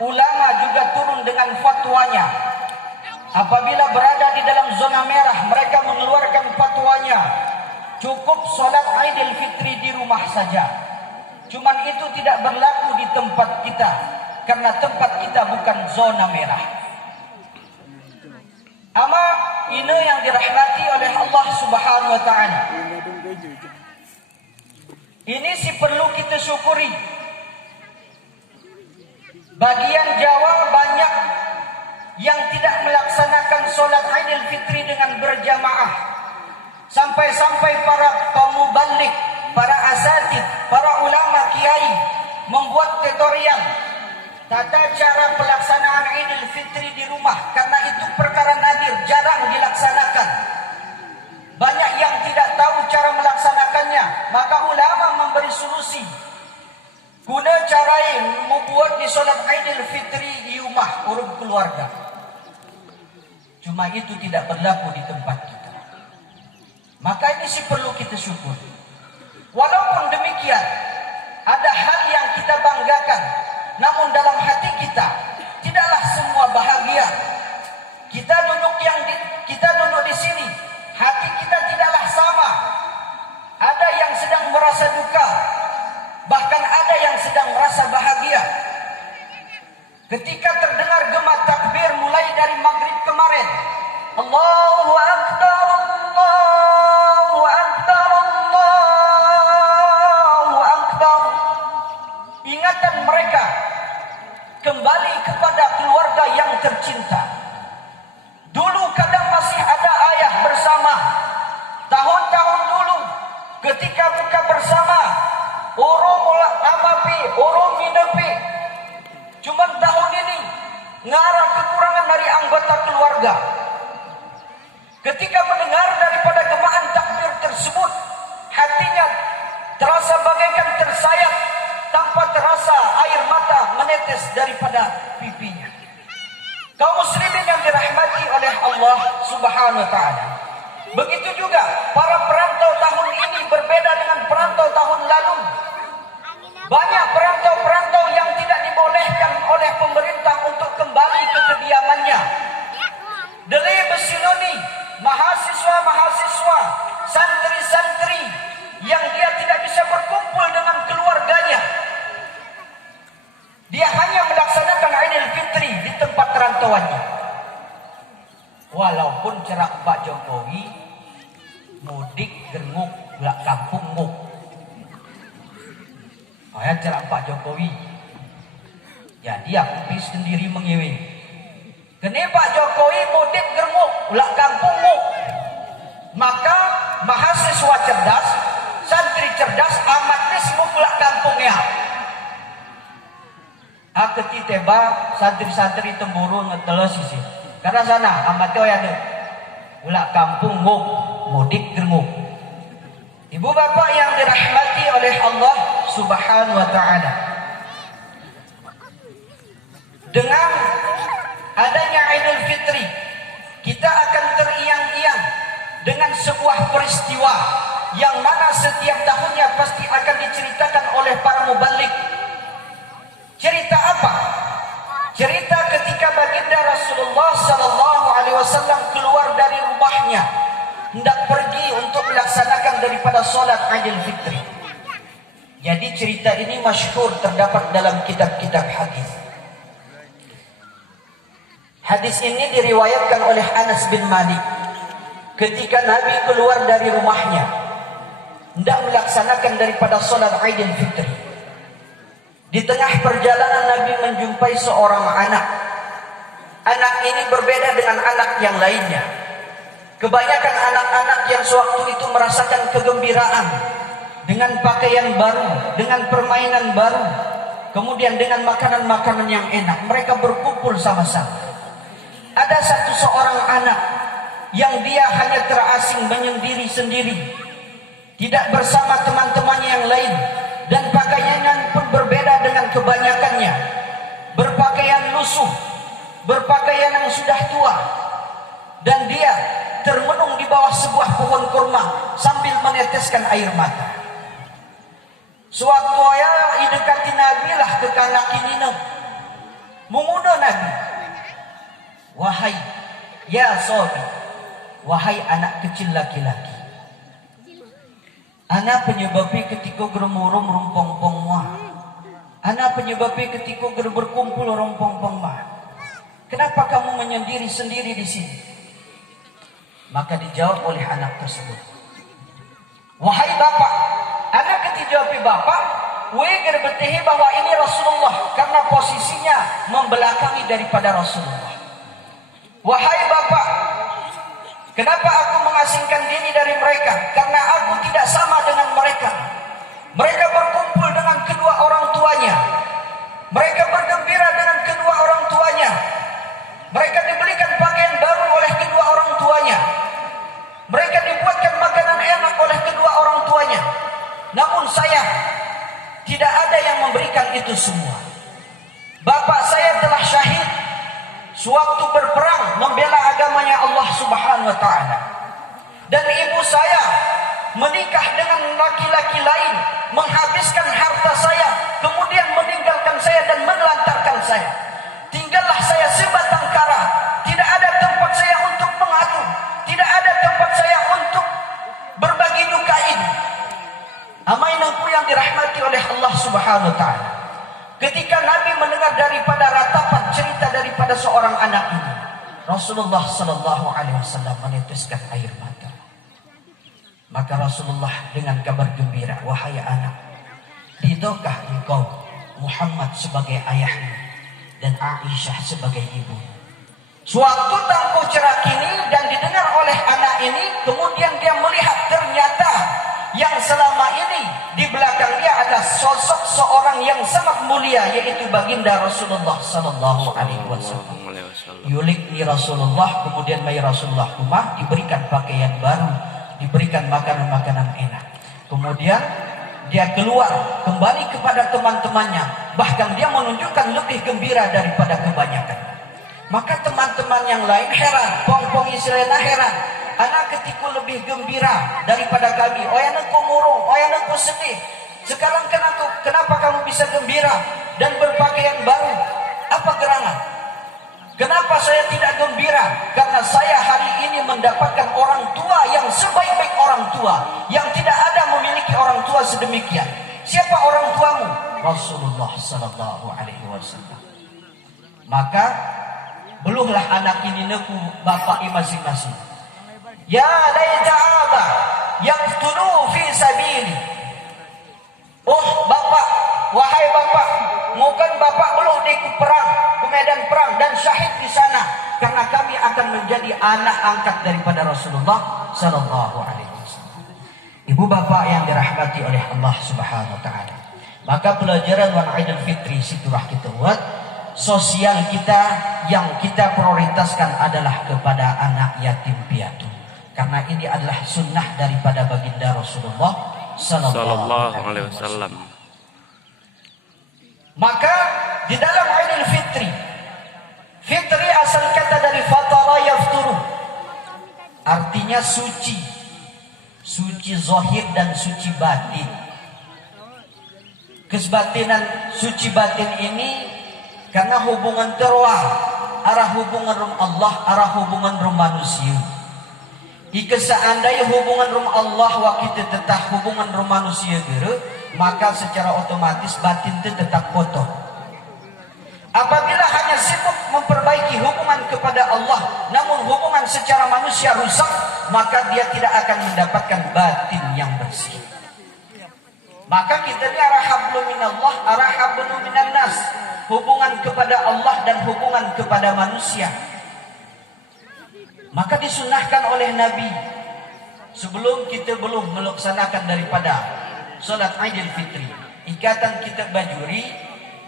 ulama juga turun dengan fatwanya. Apabila berada di dalam zona merah, mereka mengeluarkan fatwanya, cukup sholat Idul Fitri di rumah saja. Cuman itu tidak berlaku di tempat kita, karena tempat kita bukan zona merah. Ama ini yang dirahmati oleh Allah Subhanahu wa taala. Ini sih perlu kita syukuri. Bagian Jawa banyak yang tidak melaksanakan sholat Idul Fitri dengan berjamaah. Sampai-sampai para pemubalik, para asatid, para ulama kiai membuat tutorial tata cara pelaksanaan Idul Fitri di rumah, karena itu perkara nadir, jarang dilaksanakan. Banyak yang tidak tahu cara melaksanakannya, maka ulama memberi solusi. Guna cara membuat di sholat Idul Fitri di rumah urut keluarga. Cuma itu tidak berlaku di tempat kita. Maka ini sih perlu kita syukur. Walaupun demikian, ada hal yang kita banggakan, namun dalam hati kita tidaklah semua bahagia. Kita duduk di sini, hati kita tidaklah sama. Ada yang sedang merasa duka, bahkan ada yang sedang merasa bahagia. Ketika terdengar gema takbir mulai dari maghrib kemarin, Allahu Akbar, Allahu Akbar, Allahu Akbar, ingatan mereka kembali kepada keluarga yang tercinta. Dulu kadang masih ada ayah bersama. Tahun-tahun dulu ketika buka bersama, orang mulai amapi, orang minepi. Cuman tahun ini ngarah kekurangan dari anggota keluarga. Ketika mendengar daripada gemaan takbir tersebut, hatinya terasa bagaikan tersayat, tanpa terasa air mata menetes daripada pipinya. Kaum muslimin yang dirahmati oleh Allah Subhanahu wa taala. Begitu juga para perantau tahun ini berbeda dengan perantau tahun lalu. Banyak perantau-perantau yang tidak dibolehkan oleh pemerintah untuk kembali ke kediamannya. Dele besiloni, mahasiswa-mahasiswa, santri-santri yang dia tidak bisa berkumpul dengan keluarganya. Dia hanya melaksanakan Idul Fitri di tempat rantauannya. Walaupun cerak Pak Jokowi mudik gernguk belak kampung muk. Ayat cerak Pak Jokowi. Jadi aku pilih sendiri mengiwi. Kenapa Pak Jokowi mudik gernguk belak kampung muk? Maka mahasiswa cerdas, santri cerdas, amatnya semua belak kampungnya. Aku titeba santri-santri temburu ngeteles sih. Karena sana amatnya ada ulak kampung nguk mudik gernguk. Ibu bapak yang dirahmati oleh Allah Subhanahu wa taala. Dengan adanya Idul Fitri, kita akan teriang-iang dengan sebuah peristiwa yang mana setiap tahunnya pasti akan diceritakan oleh para mubalik. Cerita apa? Cerita ketika baginda Rasulullah sallallahu alaihi wasallam keluar dari rumahnya hendak pergi untuk melaksanakan daripada solat Idul Fitri. Jadi cerita ini masyhur terdapat dalam kitab-kitab hadis. Hadis ini diriwayatkan oleh Anas bin Malik. Ketika Nabi keluar dari rumahnya hendak melaksanakan daripada solat Idul Fitri. Di tengah perjalanan Nabi menjumpai seorang anak. Anak ini berbeda dengan anak yang lainnya. Kebanyakan anak-anak yang sewaktu itu merasakan kegembiraan dengan pakaian baru, dengan permainan baru, kemudian dengan makanan-makanan yang enak. Mereka berkumpul sama-sama. Ada seorang anak yang dia hanya terasing menyendiri-sendiri, tidak bersama teman-temannya yang lain, dan pakaiannya pun berbeda dengan kebanyakannya. Berpakaian lusuh, berpakaian yang sudah tua, dan dia termenung di bawah sebuah pohon kurma sambil meneteskan air mata. Sewaktu ya idekati Nabi lah ke kanak ini. Menguno Nabi, wahai ya sobi, wahai anak kecil laki-laki, ana penyebabi ketika geremurum rumpong-pong mah, ana penyebabi ketika berkumpul rumpong-pong mah. Kenapa kamu menyendiri sendiri di sini? Maka dijawab oleh anak tersebut, wahai bapak, anak ketika jawab bapak, Weger bertihi bahwa ini Rasulullah karena posisinya membelakangi daripada Rasulullah. Wahai bapak, kenapa aku mengasingkan diri dari mereka? Karena aku tidak sama dengan mereka. Mereka berkumpul dengan kedua orang tuanya. Mereka bergembira dengan kedua orang tuanya. Mereka dibelikan pakaian baru oleh kedua orang tuanya. Mereka dibuatkan makanan enak oleh kedua orang tuanya. Namun saya tidak ada yang memberikan itu semua. Bapak saya telah syahid sewaktu berperang membela agamanya Allah Subhanahu wa taala. Dan ibu saya menikah dengan laki-laki lain, menghabiskan harta saya, kemudian meninggalkan saya dan menelantarkan saya. Tinggallah saya sebatang kara, tidak ada tempat saya untuk mengadu, tidak ada tempat saya untuk berbagi duka ini. Amainanku yang dirahmati oleh Allah Subhanahu wa taala. Ketika Nabi mendengar daripada ratapan cerita daripada seorang anak ini, Rasulullah sallallahu alaihi wasallam meneteskan air mata. Maka Rasulullah dengan kabar gembira, wahai anak, ridhokah engkau Muhammad sebagai ayahmu dan Aisyah sebagai ibu? Suatu tangguh cerak ini dan didengar oleh anak ini, kemudian dia melihat ternyata yang selama ini di belakang dia adalah sosok seorang yang sangat mulia, yaitu baginda Rasulullah sallallahu alaihi wasallam. Yulikni Rasulullah, kemudian mai Rasulullah rumah diberikan pakaian baru, diberikan makanan-makanan enak. Kemudian dia keluar kembali kepada teman-temannya, bahkan dia menunjukkan lebih gembira daripada kebanyakan. Maka teman-teman yang lain heran, pong-pong Israel heran. Anak ketika lebih gembira daripada kami. Oh anakku murung, oh anakku sedih. Sekarang kenapa kamu bisa gembira dan berpakaian baru? Apa gerangan? Kenapa saya tidak gembira? Karena saya hari ini mendapatkan orang tua yang sebaik-baik orang tua, yang tidak ada memiliki orang tua sedemikian. Siapa orang tuamu? Rasulullah sallallahu alaihi wasallam. Maka beluhlah anak ini neku bapak masing-masing. Ya laita aba yaqtulu fi sabili. Oh bapak, wahai bapak, mungkin bapak belum ikut perang, ke medan perang dan syahid di sana, karena kami akan menjadi anak angkat daripada Rasulullah sallallahu alaihi wasallam. Ibu bapak yang dirahmati oleh Allah Subhanahu wa taala. Maka pelajaran wan Idul Fitri siturah kita buat sosial kita yang kita prioritaskan adalah kepada anak yatim piatu. Karena ini adalah sunnah daripada baginda Rasulullah sallallahu alaihi wasallam. Maka di dalam Idul Fitri, fitri asal kata dari fatara yafturu, artinya suci, suci zahir dan suci batin. Kesbatinan suci batin ini karena hubungan terwah, arah hubungan rum Allah, arah hubungan rum manusia. Jika seandainya hubungan rum Allah wa kita tetap hubungan rum manusia dulu, maka secara otomatis batin itu tetap kotor. Apabila hanya sibuk memperbaiki hubungan kepada Allah, namun hubungan secara manusia rusak, maka dia tidak akan mendapatkan batin yang bersih. Maka kita ini arah hablum minallah, arah hablum minan nas, hubungan kepada Allah dan hubungan kepada manusia. Maka disunahkan oleh Nabi sebelum kita belum melaksanakan daripada salat Idul Fitri, ikatan kita bajuri,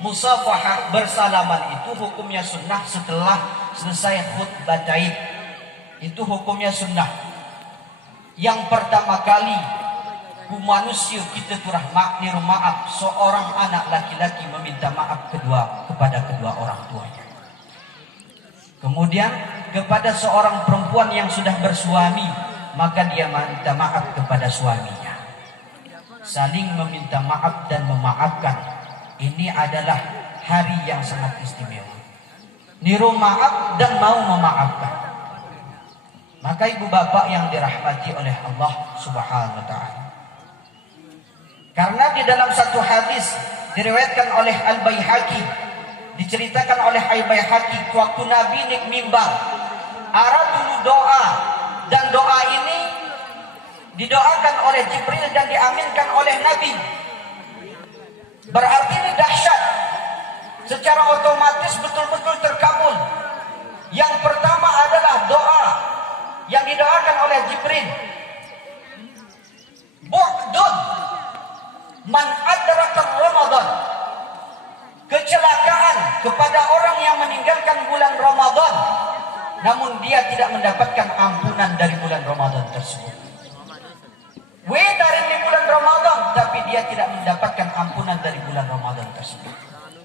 musafahah bersalaman itu hukumnya sunnah setelah selesai khutbah Taib. Itu hukumnya sunnah. Yang pertama kali manusia kita turah maknir maaf, seorang anak laki-laki meminta maaf kepada kedua orang tuanya. Kemudian kepada seorang perempuan yang sudah bersuami, maka dia minta maaf kepada suaminya. Saling meminta maaf dan memaafkan, ini adalah hari yang sangat istimewa. Niru maaf dan mau memaafkan. Maka ibu bapak yang dirahmati oleh Allah Subhanahu wa taala. Karena di dalam satu hadis diriwayatkan oleh Al-Baihaqi, diceritakan oleh Al-Baihaqi, waktu Nabi naik mimbar, arah dulu doa, dan doa ini didoakan oleh Jibril dan diaminkan oleh Nabi. Berarti ini dahsyat. Secara otomatis betul-betul terkabul. Yang pertama adalah doa yang didoakan oleh Jibril. Bu'dun man adraka Ramadan. Kecelakaan kepada orang yang meninggalkan bulan Ramadan, namun dia tidak mendapatkan ampunan dari bulan Ramadan tersebut. Dari bulan Ramadan, tapi dia tidak mendapatkan ampunan dari bulan Ramadan tersebut.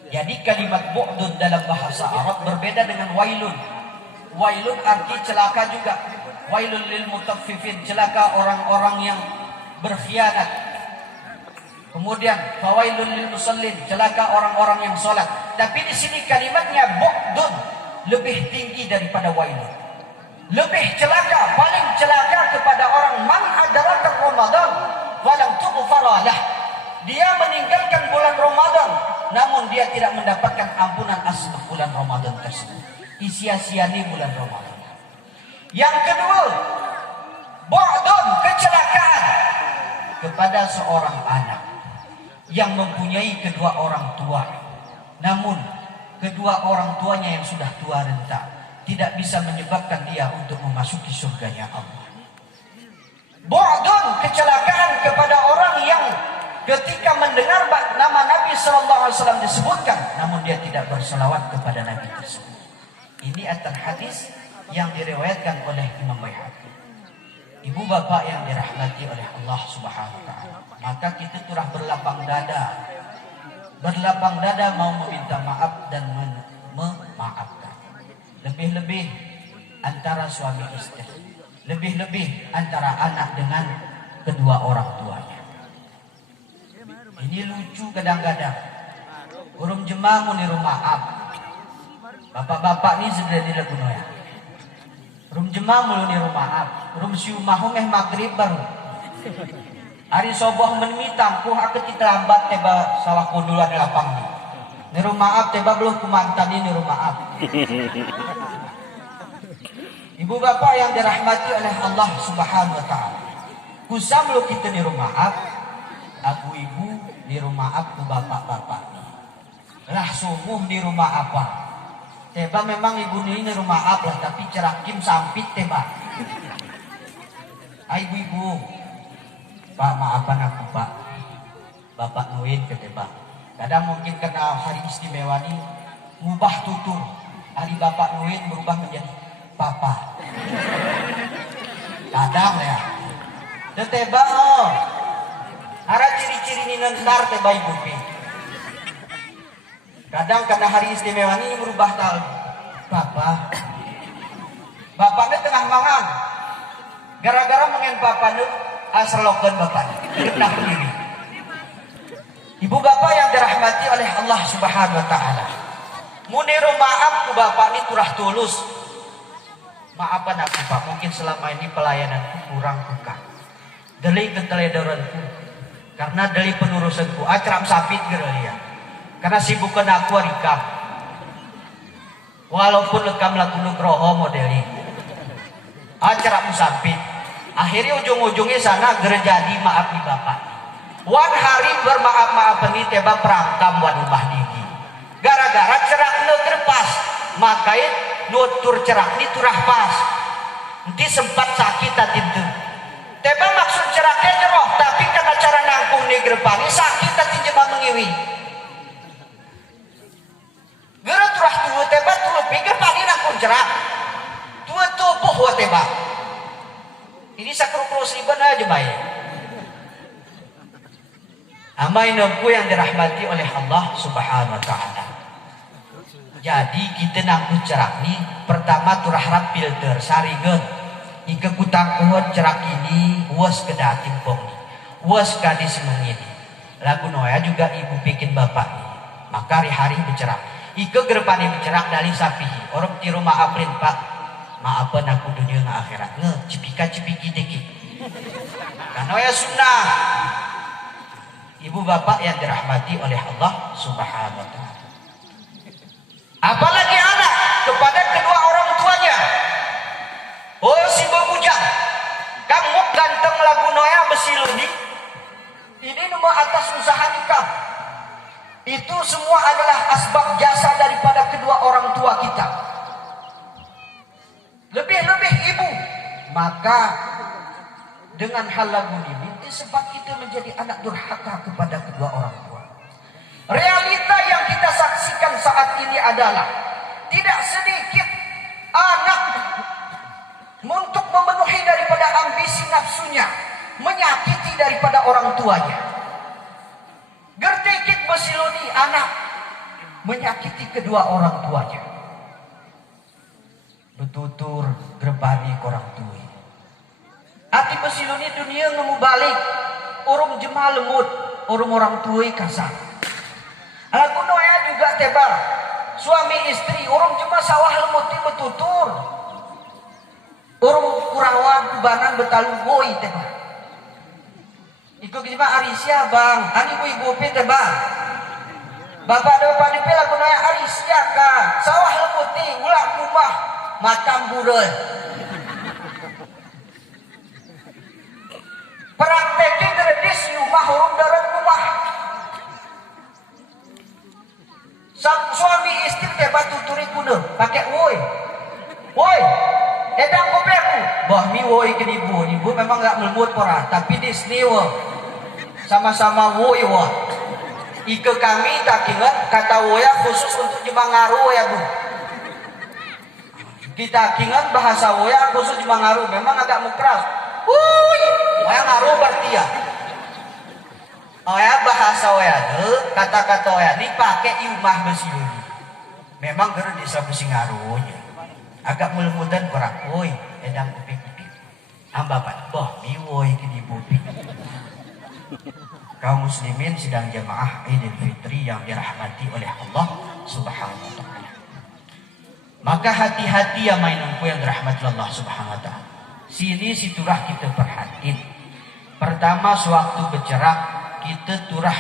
Jadi kalimat bu'dun dalam bahasa Arab berbeda dengan wailun. Wailun arti celaka juga. Wailun lil mutaffifin, celaka orang-orang yang berkhianat. Kemudian fawailun lil musallin, celaka orang-orang yang sholat. Tapi di sini kalimatnya bu'dun lebih tinggi daripada wailun. Lebih celaka, paling celaka kepada orang man adraka Ramadan walam tughfaralah. Dia meninggalkan bulan Ramadan, namun dia tidak mendapatkan ampunan asbab bulan Ramadan tersebut. Isia-siani bulan Ramadan. Yang kedua, bu'dun, kecelakaan kepada seorang anak yang mempunyai kedua orang tua, namun kedua orang tuanya yang sudah tua renta tidak bisa menyebabkan dia untuk memasuki surganya Allah. Bu'dun, kecelakaan kepada orang yang ketika mendengar nama Nabi SAW disebutkan, namun dia tidak berselawat kepada Nabi tersebut. Ini antara hadis yang diriwayatkan oleh Imam Baihaqi. Ibu bapak yang dirahmati oleh Allah Subhanahu wa taala, maka kita turah berlapang dada. Berlapang dada mau meminta maaf dan memaafkan. Lebih-lebih antara suami istri, lebih-lebih antara anak dengan kedua orang tuanya. Ini lucu kadang-kadang. Urung jemaah mau niru maaf. Bapak-bapak ni sudah dilakukan ya. Urung jemaah mau niru maaf. Urung siumah maghrib baru. Hari soboh menmitang ku aku lambat teba sawah kudulan lapang ni. Niru maaf teba belum kumantan ini niru maaf. Ibu bapak yang dirahmati oleh Allah Subhanahu wa taala. Kusam lu kita niru maaf, aku ibu niru maaf ku bapak-bapak. Lah sumuh niru maaf apa? Teba memang ibu ini niru maaf lah, tapi cerakim sampit teba. Ibu-ibu, Pak maafkan aku Pak. Bapak nuin ke teba. Kadang mungkin karena hari istimewa ini ngubah tutur. Hari bapak nuin berubah menjadi papa. Kadang ya. Teba oh. Ada ciri-ciri ini nentar teba ibu pi. Kadang karena hari istimewa ini berubah tahun. Papa. Bapaknya tengah mangan. Gara-gara mengen papa nu asrokan bapak. Kenapa begini? Ibu bapak yang dirahmati oleh Allah Subhanahu wa taala. Muniru maaf ku bapak ini turah tulus. Maafkan aku Pak, mungkin selama ini pelayananku kurang buka. Deli keteledoranku. Karena deli penurusanku, acram sapit gerelia. Karena sibukan aku rikam. Walaupun lekam lagu nugroho modeli. Acram sapit. Akhirnya ujung-ujungnya sana gerejadi maaf di bapak. Wan hari bermaaf-maaf ini teba perangkam wan rumah digi. Gara-gara cerak negerpas, makanya nutur cerak ini turah pas. Nanti sempat sakit tadi itu. Teba maksud ceraknya jeroh, tapi karena cara nangkung negerpani sakit tadi jema mengiwi. Gara turah tuh teba tuh pikir pani nangkung cerak. Tuh tubuh wa teba. Ini sakru-kru seriban aja baik. Amai nunggu yang dirahmati oleh Allah Subhanahu wa taala. Jadi kita nangku cerak ni pertama turah harap filter sarigen. Ika kutang kuat cerak ini was ke timpong ni. Was kadi semang ini. Lagu noya juga ibu bikin bapak ni. maka hari-hari bercerak. Ike gerpani bercerak dari sapi. Orang tiru maafin pak. Maafin aku dunia nggak akhirat. Cipika-cipiki dikit. Karena ya sunnah. Ibu bapak yang dirahmati oleh Allah Subhanahu wa ta'ala. Apalagi anak kepada kedua orang tuanya. Oh si bebujang. Kamu ganteng lagu noya besiluni. Ini nomor atas usaha nikah. Itu semua adalah asbab jasa daripada kedua orang tua kita. Lebih-lebih ibu. Maka dengan hal lagu ini sebab kita menjadi anak durhaka kepada kedua orang tua. Realita yang kita saksikan saat ini adalah tidak sedikit anak untuk memenuhi daripada ambisi nafsunya menyakiti daripada orang tuanya. Gertikit besiluni anak menyakiti kedua orang tuanya. Betutur gerbani korang tuai. Hati besiluni dunia ngemu balik. Orang jemaah lemut, orang tuai kasar. Lagu noya juga tebal. Suami istri, orang jemaah sawah lemut betutur. Orang kurawan kubanan betalu boy tebal. Ikut jemaah Arisya bang, ani ibu tebal. Bapak depan di lagu noya Arisya kan. Sawah lemut ulah kumah macam burel. Praktekin tradisi rumah orang darat rumah. Suami istri tebat tuturi kuno pakai woi. Woi, edang kopeku. Bah mi woi ke ibu memang enggak melembut pora, tapi di sini sama-sama woi wah. Ike kami tak ingat kata woya khusus untuk Jemangaru ya bu. Kita ingat bahasa woya khusus Jemangaru memang agak mukras. Wuih, waya ngaruh berarti ya. Oh ya bahasa waya tuh kata-kata waya ini pakai imah besi dulu. Memang geru desa besi ngaruhnya. Agak melemutan kurang. Woi, edang kupik-kupik. Ambapan, boh miwoi kini bupi. Kaum muslimin sedang jamaah Idul Fitri yang dirahmati oleh Allah Subhanahu wa ta'ala. Maka hati-hati ya mainanku yang dirahmati Allah Subhanahu wa ta'ala. Sini turah kita perhatiin. Pertama sewaktu bercerak kita turah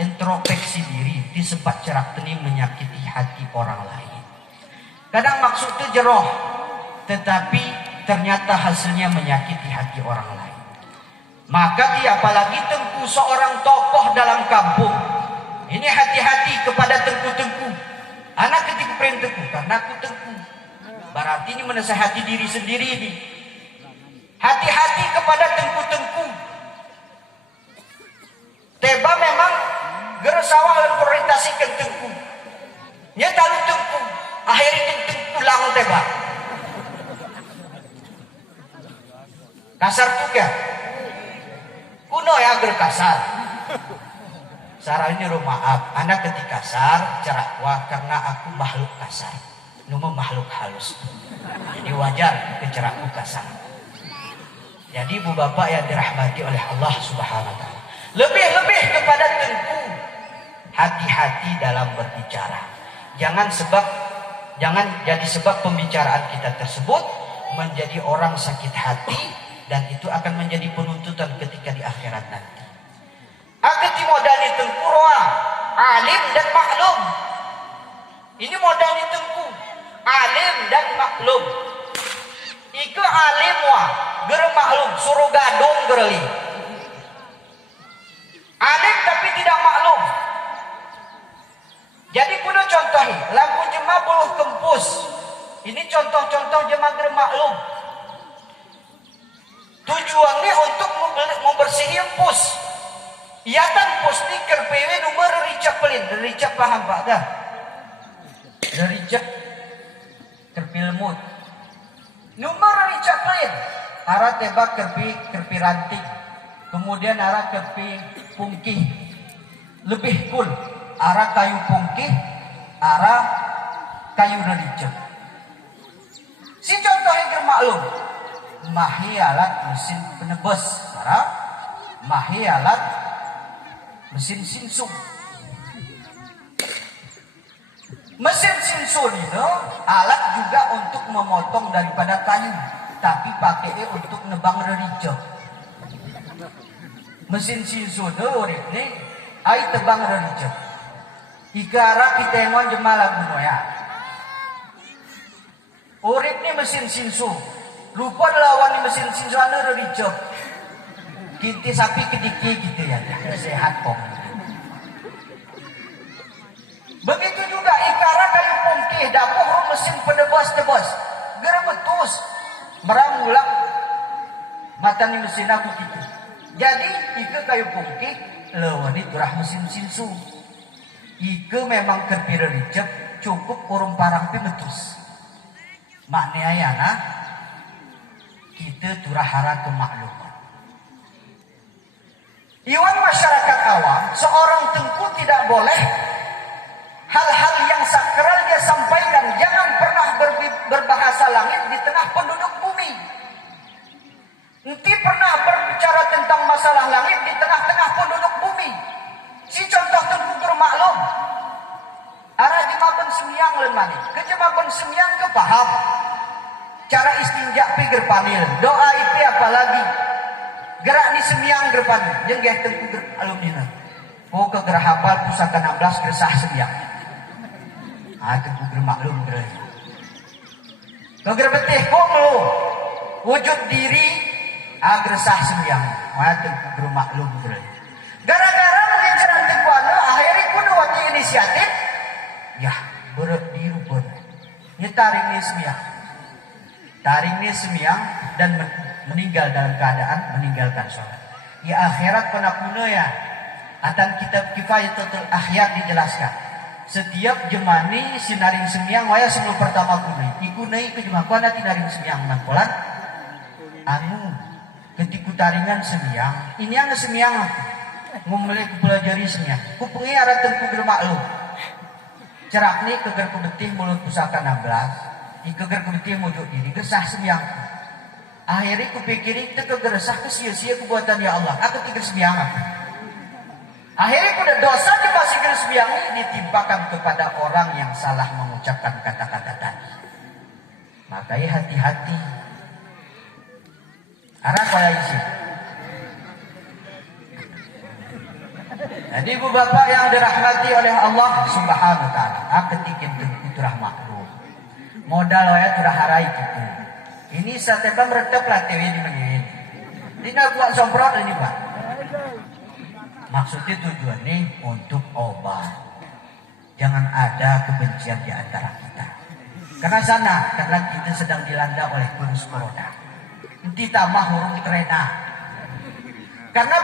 introspeksi diri disebab cerak ini menyakiti hati orang lain. Kadang maksudnya jeroh, tetapi ternyata hasilnya menyakiti hati orang lain. Maka dia apalagi tengku seorang tokoh dalam kampung. Ini hati-hati kepada tengku-tengku. Anak ketika perintahku karena aku tengku. Berarti ini menasihati diri sendiri ini. Hati-hati kepada tengku-tengku. Teba memang gersawah dan prioritaskan tengku. Nya talu tengku, akhirnya tengku lang teba. Kasar juga. Kuno ya ger kasar. Saranya maaf, anak ketika kasar cerakwa karena aku makhluk kasar. Numa makhluk halus. Jadi wajar kecerakku kasar. Jadi ibu bapak yang dirahmati oleh Allah Subhanahu wa ta'ala. Lebih-lebih kepada tengku. Hati-hati dalam berbicara. Jangan jadi sebab pembicaraan kita tersebut menjadi orang sakit hati dan itu akan menjadi penuntutan ketika di akhirat nanti. Agati modal tengku roa, alim dan maklum. Ini modal tengku, alim dan maklum. Ike alim wah, ger maklum, suruh gadung gerli. Alim tapi tidak maklum. Jadi kuno contohi, lagu jemaah puluh kempus. Ini contoh-contoh jemaah ger maklum. Tujuannya untuk membersihkan pus. Iatan pus ni kerpewe nomor ricap pelin, ricap paham pak dah. Ricap kerpilmut. Nomor ricap pelin, arah tebak kerpi ranting. Kemudian arah kerpi pungkih. Lebih cool, arah kayu pungkih, arah kayu ricap. Si contoh yang termaklum. Mahi alat mesin penebus, arah mahi alat mesin sinsung. Mesin sinsul ini alat juga untuk memotong daripada kayu, tapi pakai untuk nebang rerica. Mesin sinsul ini ai tebang rerica. Igara kita ngon jema lagu ya. Urip ni mesin sinsul. Lupa lawan ni mesin sinsul anu rerica. Kinti sapi kediki gitu ya, sehat kok. Begitu juga ikara kayu pungkih dapur mesin pedebas-debas gerebetus meramulak mata ni mesin aku gitu. Jadi ike kayu pungkih lewani turah mesin sinsu. Ike memang kerpira ricep cukup urung parang pimetus. Maknanya ya nah kita turah hara kemakluman. Iwan masyarakat awam seorang tengku tidak boleh hal-hal yang sakral dia sampaikan. Jangan pernah berbahasa langit di tengah penduduk bumi. Nanti pernah berbicara tentang masalah langit di tengah-tengah penduduk bumi. Si contoh tentu maklum. Arah di maben semyang lemani. Kejemaben semyang ke paham. Cara istinja piger panil. Doa itu apalagi. Gerak ni semyang gerpan. Jenggeh tentu alumni. Oh ke gerah hafal pusaka 16 gersah semyang. Tentu bermaklum berarti. Keger betih kong lo wujud diri agresah semyang. Tentu bermaklum berarti. Gara-gara mengejaran tekuana akhirnya kuno waktu inisiatif. Ya berat biru berat. Ini taringnya semyang. Taringnya semyang dan meninggal dalam keadaan meninggalkan sholat. Ya akhirat penakuna ya. Atan kitab Kifayatul Akhyar dijelaskan. Setiap jemani sinaring semyang waya sebelum pertama kunai. Ikunai ke jemakuan nanti naring semyang mankolan. Anu ketiku taringan semyang. Ini yang semyang aku. Ngomeli ku pelajari semyang. Ku pengi arah tengku bermaklum. Cerak ni keger ku betih mulut pusaka 16. Keger ku betih mojok diri. Gesah semyang. Akhirnya ku pikirin itu kegeresah kesia-sia kebuatan ya Allah. Aku tiga semyang aku. Akhirnya kuda dosa di masih semyang ini ditimpakan kepada orang yang salah mengucapkan kata-kata tadi. Makanya hati-hati. Arah kaya isi. Jadi ibu bapak yang dirahmati oleh Allah Subhanahu wa taala, ketika itu rahmatku. Modal ya turah harai gitu. Ini sateba meretep lah TV di menit. Tinggal buat somprot ini Pak. Maksudnya tujuannya untuk obat. Jangan ada kebencian di antara kita. Karena kita sedang dilanda oleh virus corona. Nanti tambah hurung terena. Karena